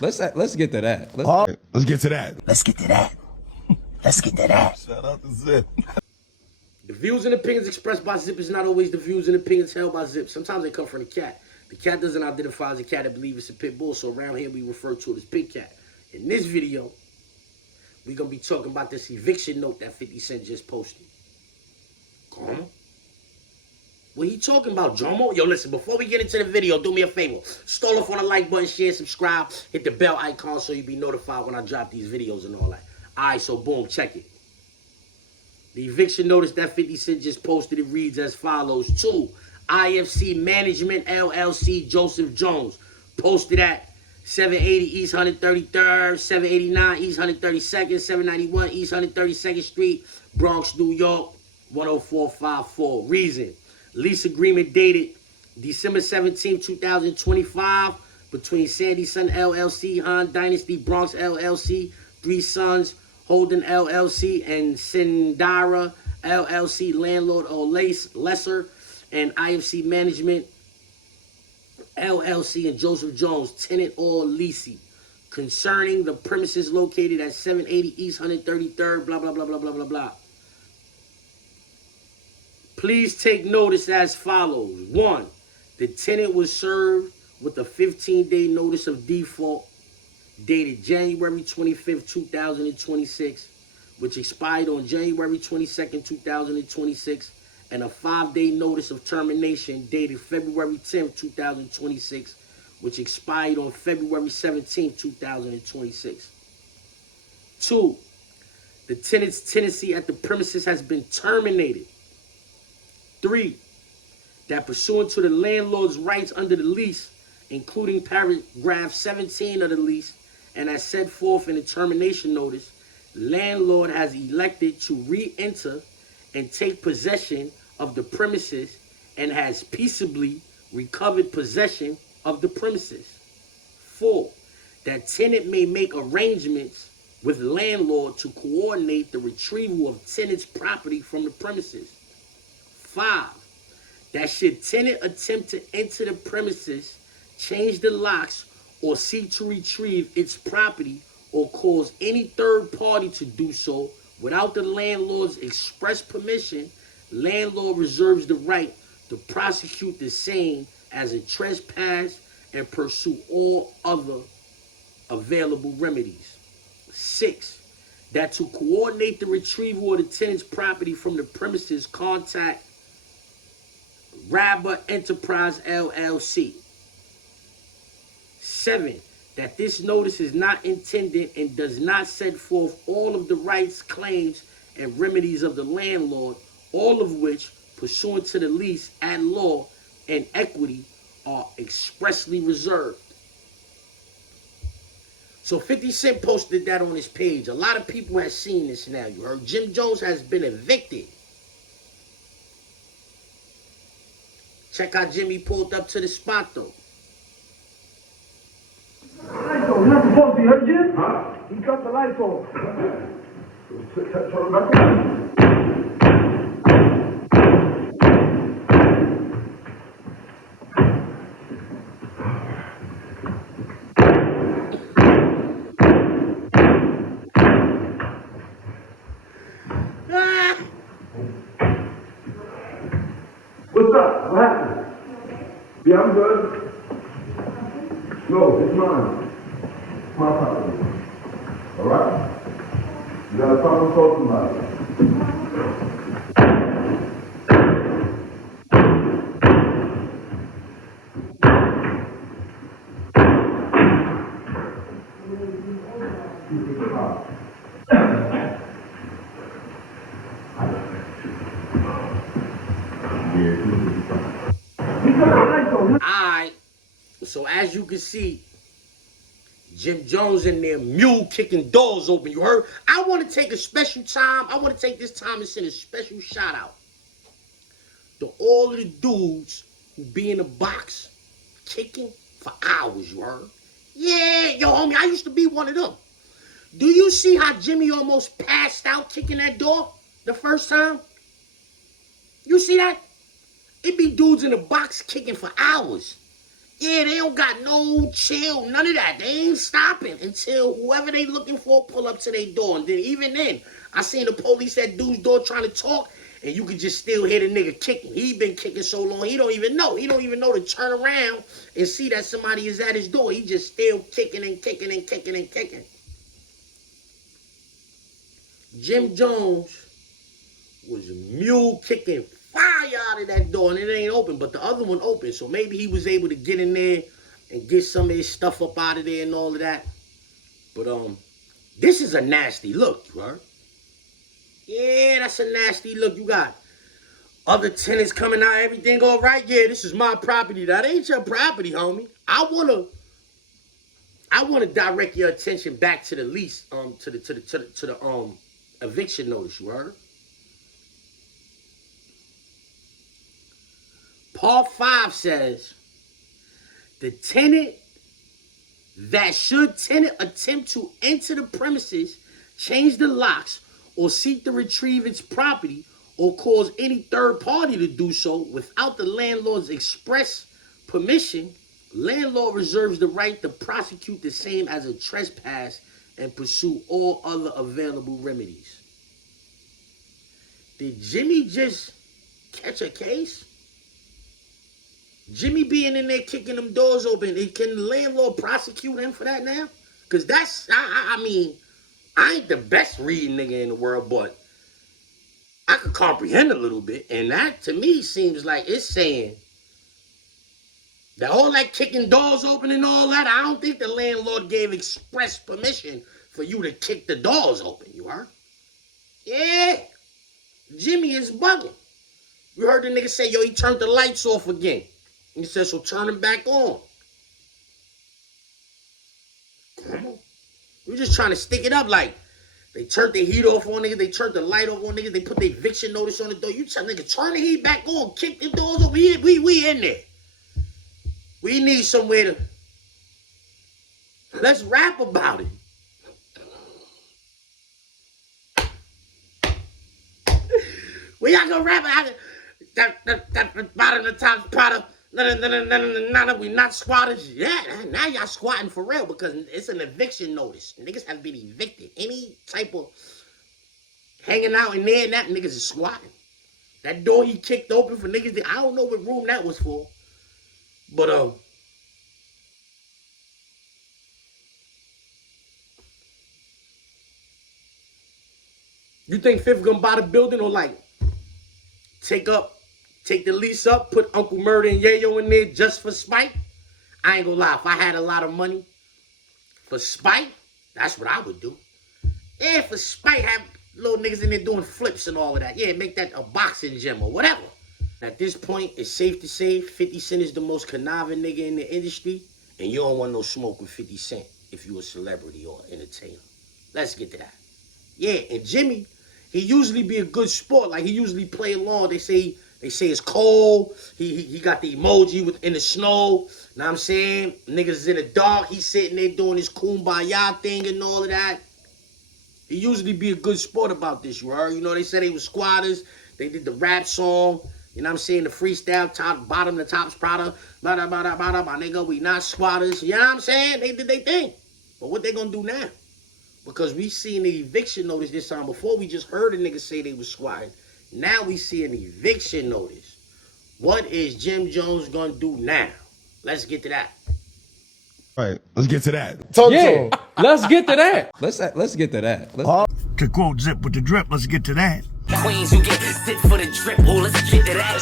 Let's get to that. Let's get to that. Let's get to that. Let's get to that. Shout out to Zip. The views and opinions expressed by Zip is not always the views and opinions held by Zip. Sometimes they come from the cat. The cat doesn't identify as a cat that believes it's a pit bull, so around here we refer to it as Big Cat. In this video, we're going to be talking about this eviction note that 50 Cent just posted. Come on. What he talking about, Jomo? Yo, listen, before we get into the video, do me a favor. Stall off on the like button, share, subscribe, hit the bell icon so you'll be notified when I drop these videos and all that. All right, so boom, check it. The eviction notice that 50 Cent just posted, it reads as follows. To IFC Management, LLC, Joseph Jones. Posted at 780 East 133rd, 789 East 132nd, 791 East 132nd Street, Bronx, New York, 10454. Reason. Lease agreement dated December 17, 2025 between Sandy Son LLC, Han Dynasty, Bronx LLC, Three Sons, Holden LLC, and Sindara LLC, landlord or lesser, and IFC Management LLC, and Joseph Jones, tenant or leasee, concerning the premises located at 780 East 133rd, blah, blah, blah, blah, blah, blah, blah. Please take notice as follows. 1. The tenant was served with a 15-day notice of default dated January 25th, 2026, which expired on January 22nd, 2026, and a 5-day notice of termination dated February 10th, 2026, which expired on February 17th, 2026. 2. The tenant's tenancy at the premises has been terminated. 3. That pursuant to the landlord's rights under the lease, including paragraph 17 of the lease, and as set forth in the termination notice, landlord has elected to re-enter and take possession of the premises and has peaceably recovered possession of the premises. 4. That tenant may make arrangements with landlord to coordinate the retrieval of tenant's property from the premises. 5. That should tenant attempt to enter the premises, change the locks, or seek to retrieve its property or cause any third party to do so without the landlord's express permission, landlord reserves the right to prosecute the same as a trespass and pursue all other available remedies. 6. That to coordinate the retrieval of the tenant's property from the premises, contact Rabba Enterprise LLC. 7. That this notice is not intended and does not set forth all of the rights, claims, and remedies of the landlord, all of which, pursuant to the lease at law and equity, are expressly reserved. So 50 Cent posted that on his page. A lot of people have seen this now. You heard Jim Jones has been evicted. Check out Jimmy pulled up to the spot, though. Lights off. Not supposed to be hurt, Jim? Huh? He cut the lights off. Turn back on. What's up? What happened? Yeah, I'm good. No, it's mine. It's my property. All right? You gotta talk and talk somebody. Alright, so as you can see, Jim Jones in there, mule kicking doors open, you heard? I want to take a special time, I want to take this time and send a special shout out to all of the dudes who be in the box kicking for hours, you heard? Yeah, yo homie, I used to be one of them. Do you see how Jimmy almost passed out kicking that door the first time? You see that? It be dudes in the box kicking for hours. Yeah, they don't got no chill, none of that. They ain't stopping until whoever they looking for pull up to their door. And then even then, I seen the police at dude's door trying to talk, and you could just still hear the nigga kicking. He been kicking so long, he don't even know. He don't even know to turn around and see that somebody is at his door. He just still kicking and kicking and kicking and kicking. Jim Jones was mule kicking fire out of that door, and it ain't open, but the other one open. So maybe he was able to get in there and get some of his stuff up out of there and all of that. But this is a nasty look, right? Yeah, that's a nasty look. You got other tenants coming out, everything all right? Yeah, this is my property. That ain't your property, homie. I wanna direct your attention back to the lease, to the eviction notice, you heard? Part 5 says, the tenant that should tenant attempt to enter the premises, change the locks, or seek to retrieve its property, or cause any third party to do so without the landlord's express permission, landlord reserves the right to prosecute the same as a trespass and pursue all other available remedies. Did Jimmy just catch a case? Jimmy being in there kicking them doors open, can the landlord prosecute him for that now? Because that's, I mean, I ain't the best reading nigga in the world, but I could comprehend a little bit. And that, to me, seems like it's saying that all that kicking doors open and all that, I don't think the landlord gave express permission for you to kick the doors open, you heard? Yeah, Jimmy is bugging. You heard the nigga say, yo, he turned the lights off again. And he said, so turn them back on. Come on. We're just trying to stick it up like they turned the heat off on niggas, they turned the light off on niggas, they put the eviction notice on the door. You tell nigga, turn the heat back on, kick the doors open. We in there. We need somewhere to, let's rap about it. We not gonna rap about it. That bottom of the top product. We not squatters. Yeah, now y'all squatting for real because it's an eviction notice. Niggas have been evicted. Any type of hanging out in there and that, niggas is squatting. That door he kicked open for niggas, I don't know what room that was for. But, you think Fifth gonna buy the building or like take the lease up, put Uncle Murder and Yayo in there just for spite? I ain't gonna lie, if I had a lot of money for spite, that's what I would do. Yeah, for spite, have little niggas in there doing flips and all of that. Yeah, make that a boxing gym or whatever. At this point, it's safe to say 50 Cent is the most conniving nigga in the industry, and you don't want no smoke with 50 Cent if you a celebrity or entertainer. Let's get to that. Yeah, and Jimmy, he usually be a good sport. Like, he usually play along. They say it's cold. He got the emoji in the snow. Know what I'm saying? Niggas is in the dark. He's sitting there doing his kumbaya thing and all of that. He usually be a good sport about this, you heard? You know, they said they was squatters. They did the rap song. You know what I'm saying? The freestyle, top, bottom, the top's product. Bada, bada, bada, my nigga, we not squatters. You know what I'm saying? They did their thing. But what they gonna do now? Because we seen the eviction notice this time. Before, we just heard a nigga say they was squatting. Now we see an eviction notice. What is Jim Jones gonna do now? Let's get to that. All right, let's get to that. Let's get to that. Let's get to that. To quote Zip with the drip, let's get to that. Queens who get zip for the drip. Oh, let's get to that.